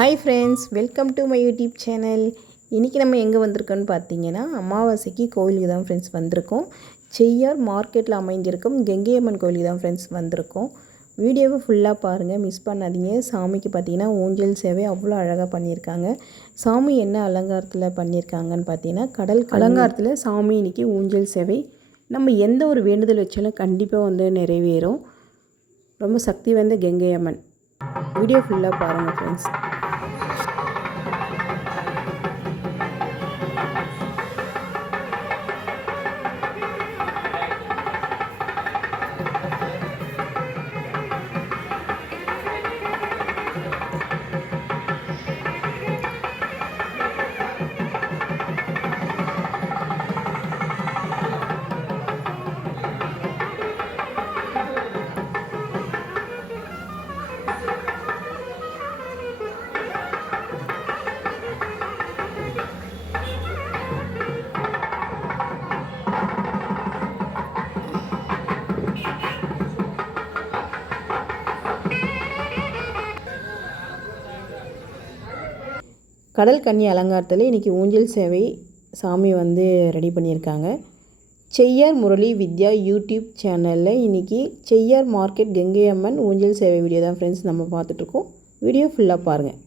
Hi friends, welcome to my YouTube channel. இன்றைக்கி நம்ம எங்கே வந்திருக்கோன்னு பார்த்தீங்கன்னா, அமாவாசைக்கு கோவிலுக்கு தான் ஃப்ரெண்ட்ஸ் வந்திருக்கோம். செய்யார் மார்க்கெட்டில் அமைஞ்சிருக்கும் கெங்கையம்மன் கோவிலுக்கு தான் ஃப்ரெண்ட்ஸ் வந்திருக்கோம். வீடியோவை ஃபுல்லாக பாருங்கள், மிஸ் பண்ணாதீங்க. சாமிக்கு பார்த்தீங்கன்னா ஊஞ்சல் சேவை அவ்வளோ அழகாக பண்ணியிருக்காங்க. சாமி என்ன அலங்காரத்தில் பண்ணியிருக்காங்கன்னு பார்த்தீங்கன்னா, கடல் அலங்காரத்தில் சாமி இன்றைக்கி ஊஞ்சல் சேவை. நம்ம எந்த ஒரு வேண்டுதல் வச்சாலும் கண்டிப்பாக வந்து நிறைவேறும். ரொம்ப சக்தி வாய்ந்த கெங்கையம்மன். வீடியோ ஃபுல்லாக பாருங்கள் ஃப்ரெண்ட்ஸ். கடல் கன்னி அலங்காரத்தில் இன்றைக்கி ஊஞ்சல் சேவை சாமி வந்து ரெடி பண்ணியிருக்காங்க. செய்யார் முரளி வித்யா யூடியூப் சேனலில் இன்றைக்கி செய்யார் மார்க்கெட் கெங்கையம்மன் ஊஞ்சல் சேவை வீடியோ தான் ஃப்ரெண்ட்ஸ் நம்ம பார்த்துட்ருக்கோம். வீடியோ ஃபுல்லாக பாருங்கள்.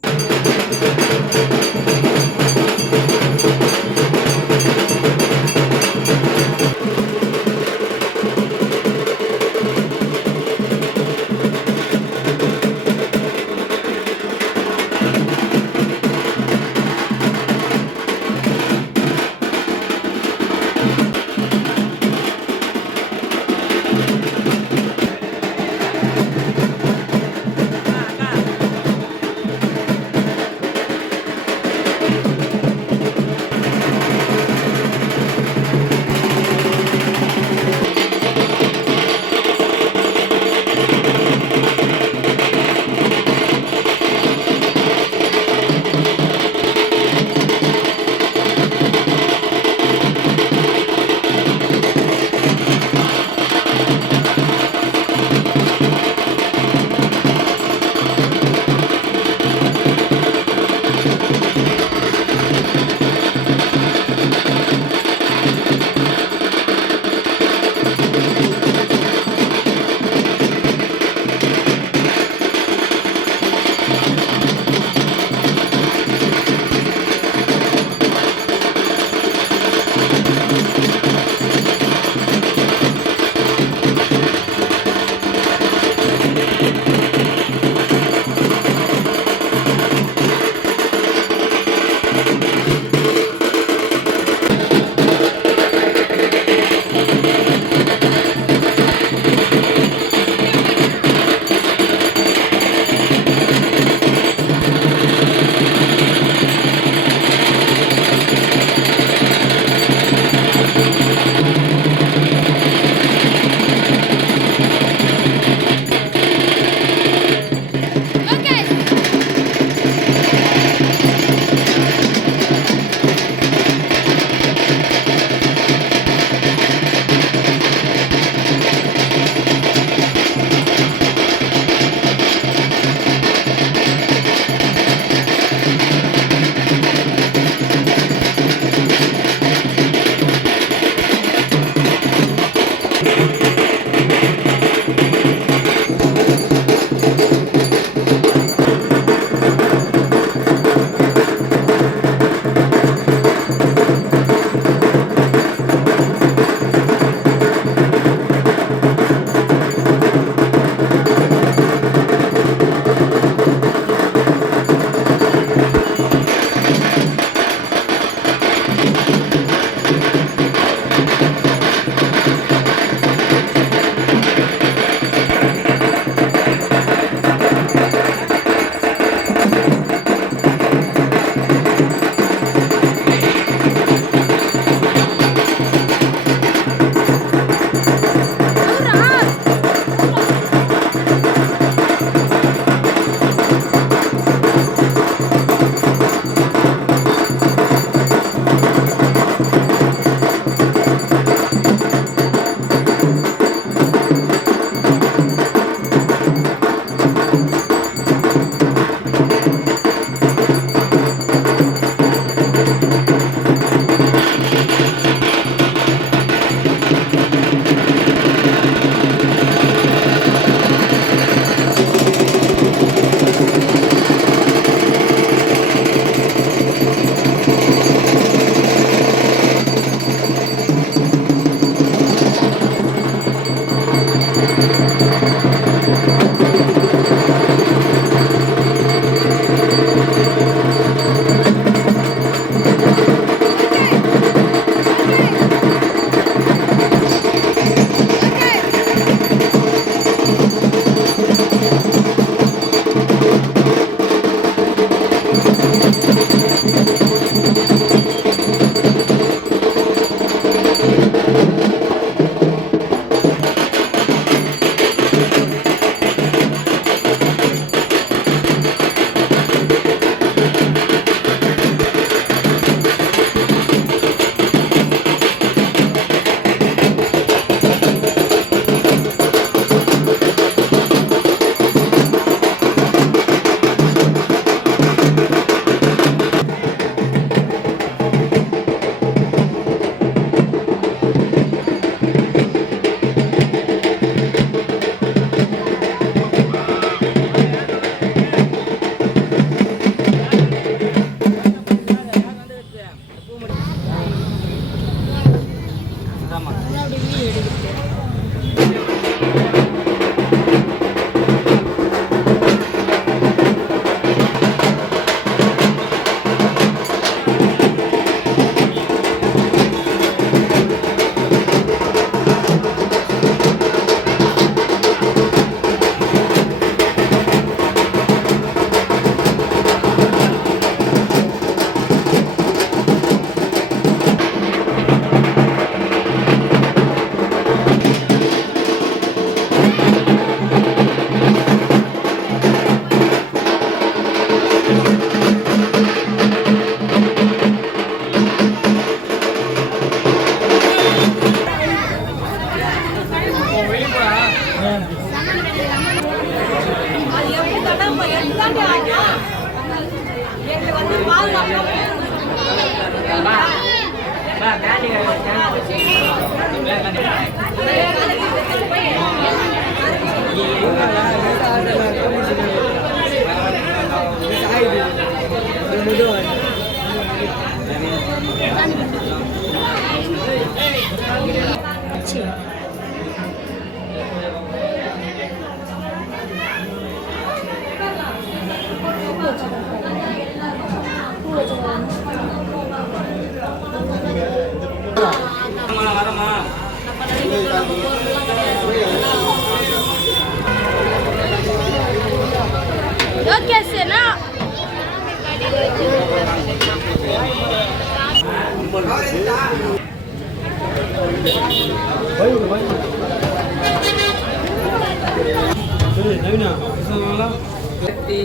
சக்தி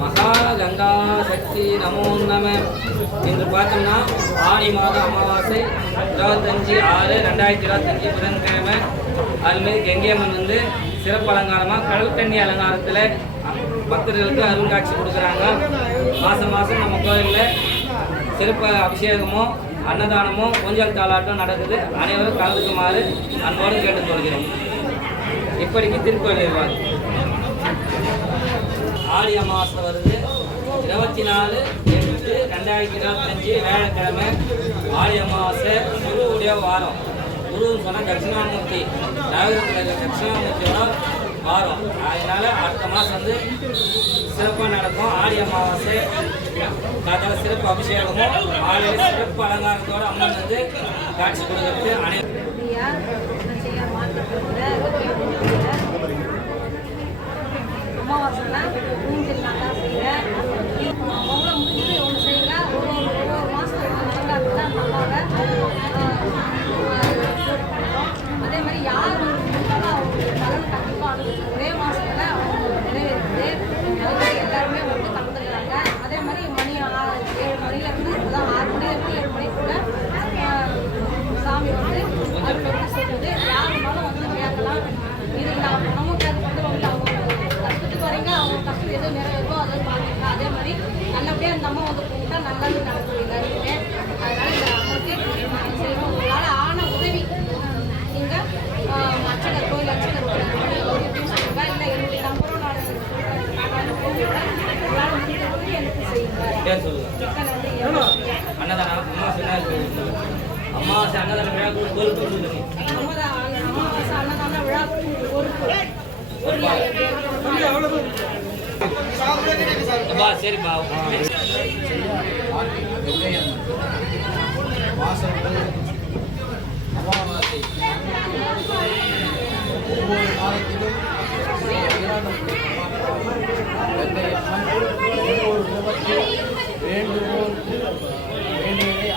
மகா கங்கா சக்தி நமோ நம. இன்று பார்த்தோம்னா ஆடி மாதம் அமாவாசை 25/6/2025 புதன்கிழமை. அதுமாரி கங்கையம்மன் வந்து சிறப்பு அலங்காரமாக கடல் கன்னி அலங்காரத்தில் பக்தர்களுக்கு அருள் காட்சி கொடுக்குறாங்க. மாதம் மாதம் நம்ம கோயிலில் சிறப்பு அபிஷேகமும் அன்னதானமும் ஊஞ்சல் தாளாட்டம் நடக்குது. அனைவரும் கலந்துக்குமாறு அன்போடு கேட்டுக்கொள்கிறோம். இப்படிக்கு திருக்கோயில் நிர்வாகம். ஆடி அமாவாசை வருது 24/8/2025 வியாழக்கிழமை. ஆடி அமாவாசை குருவுடைய வாரம். குருன்னு சொன்னால் தட்சிணாமூர்த்தி, நவகிரகத்தில் தட்சிணாமூர்த்தியோட வாரம். அதனால அடுத்த மாதம் வந்து சிறப்பாக நடக்கும். ஆடி அமாவாசை அதில் சிறப்பு அபிஷேகமும் ஆலையில் சிறப்பு அலங்காரத்தோடு அம்மன் வந்து காட்சி கொடுக்கறது அனைவரும் அமாவாசைனா ஊஞ்சல் நல்லா செய்ய அவ்வளோ முடிஞ்சு ஒன்று செய்யுங்க. ஒவ்வொரு மாதம் நடந்தாருன்னா நல்லாவே அதே மாதிரி யார் இருந்தாலும் அவங்களுக்கு கலந்து கண்டிப்பாக அனுப்பிச்சு ஒரே மாதத்தில் அவங்க நிறைவேற்றுது. அது மாதிரி எல்லாருமே வந்து கலந்துக்கிறாங்க. அதே மாதிரி மணி 7 மணிலேருந்து இப்போதான் 6 மணிலேருந்து 7 மணிக்குள்ள சாமி வந்து அது வந்து சொல்லுது. யார் இருந்தாலும் வந்து கேட்கலாம். இது நமக்கு அது வந்து ரொம்ப கஷ்டத்துக்கு வரீங்க, அவங்க கஷ்டம் எதுவும் நிறைவேறோ அதை பார்த்துக்கலாம். அதே மாதிரி நல்லபடியாக அந்த அம்மா வந்து கூப்பிட்டா நல்லது நடக்கும் எல்லாருக்குமே. அதனால் இந்த அம்மாவுக்கு செய்யணும். உங்களால் ஆன உதவி நீங்கள் அர்ச்சகர் கோயில் அர்ச்சகர் எப்படி சொல்லுங்க, இல்லை என்னுடைய நம்பரும் நான் உங்களால் முடிஞ்ச உதவி எனக்கு செய்யுங்க. அமாவாசை அன்னதான விழா பொறுப்பு அமாவாசை அன்னதான விழா பொறுப்பு சரிப்பா. அமாவாசை ஒவ்வொரு காலத்திலும் ஒவ்வொரு வேண்டுகோள் வேண்டியதை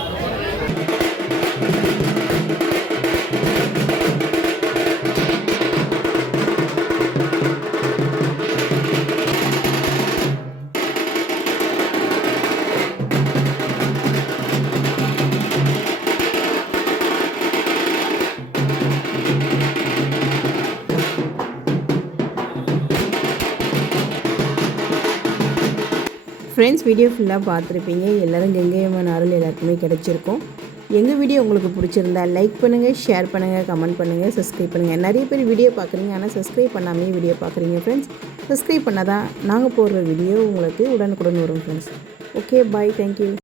ஃப்ரெண்ட்ஸ், வீடியோ ஃபுல்லாக பார்த்துருப்பீங்க. எல்லோரும் கங்கையம்மன் அருள் எல்லாருக்குமே கிடச்சிருக்கும். எங்கள் வீடியோ உங்களுக்கு பிடிச்சிருந்தா லைக் பண்ணுங்கள், ஷேர் பண்ணுங்கள், கமெண்ட் பண்ணுங்கள், சப்ஸ்கிரைப் பண்ணுங்கள். நிறைய பேர் வீடியோ பார்க்குறீங்க, ஆனால் சப்ஸ்கிரைப் பண்ணாமே வீடியோ பார்க்குறீங்க ஃப்ரெண்ட்ஸ். சப்ஸ்கிரைப் பண்ணால் தான் நாங்கள் போடுற வீடியோ உங்களுக்கு உடனுக்குடன் வரும் ஃப்ரெண்ட்ஸ். ஓகே, பாய், தேங்க்யூ.